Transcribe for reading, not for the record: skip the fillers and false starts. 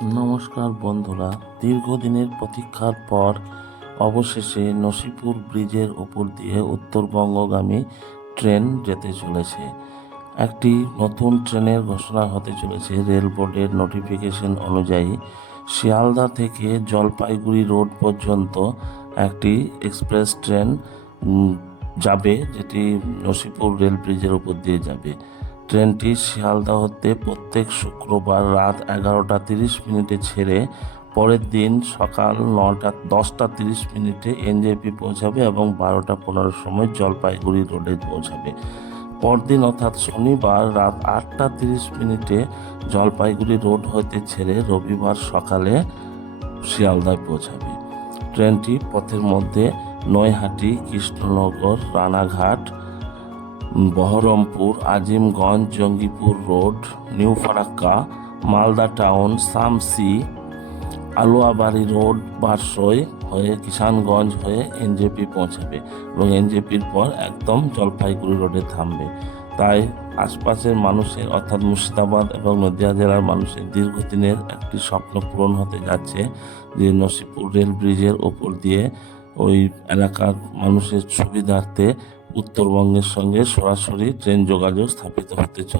নমস্কার বন্ধুরা, দীর্ঘদিনের প্রতীক্ষার পর অবশেষে নসিপুর ব্রিজের উপর দিয়ে উত্তরবঙ্গগামী ট্রেন যেতে চলেছে। একটি নতুন ট্রেনের ঘোষণা হতে চলেছে। রেল বোর্ডের নোটিফিকেশন অনুযায়ী শিয়ালদা থেকে জলপাইগুড়ি রোড পর্যন্ত একটি এক্সপ্রেস ট্রেন যাবে, যেটি নসিপুর রেল ব্রিজের উপর দিয়ে যাবে। ট্রেনটি শিয়ালদা হতে প্রত্যেক শুক্রবার রাত 11টা 30 মিনিটে ছেড়ে পরের দিন সকাল 10টা 30 মিনিটে এনজেপি পৌঁছাবে এবং 12টা 15 সময় জলপাইগুড়ি রোডে পৌঁছাবে। পরদিন অর্থাৎ শনিবার রাত 8টা 30 মিনিটে জলপাইগুড়ি রোড হতে ছেড়ে রবিবার সকালে শিয়ালদায় পৌঁছাবে। ট্রেনটি পথের মধ্যে Naihati, Krishnanagar, Ranaghat, Baharampur, Azimganj, Jangipur road, new Farakka, Malda town, Shamsi, Aluabari road, Barsoi হয়ে কিষানগঞ্জ হয়ে এনজেপি পৌঁছাবে এবং এনজেপির পর একদম জলপাইগুড়ি রোডে থামবে। তাই আশপাশের মানুষের অর্থাৎ মুর্শিদাবাদ এবং নদিয়া জেলার মানুষের দীর্ঘদিনের একটি স্বপ্ন পূরণ হতে যাচ্ছে, যে নসিপুর রেল ব্রিজের ওপর দিয়ে ওই এলাকার মানুষের সুবিধার্থে উত্তরবঙ্গের সঙ্গে সরাসরি ট্রেন যোগাযোগ স্থাপিত হতে চলেছে।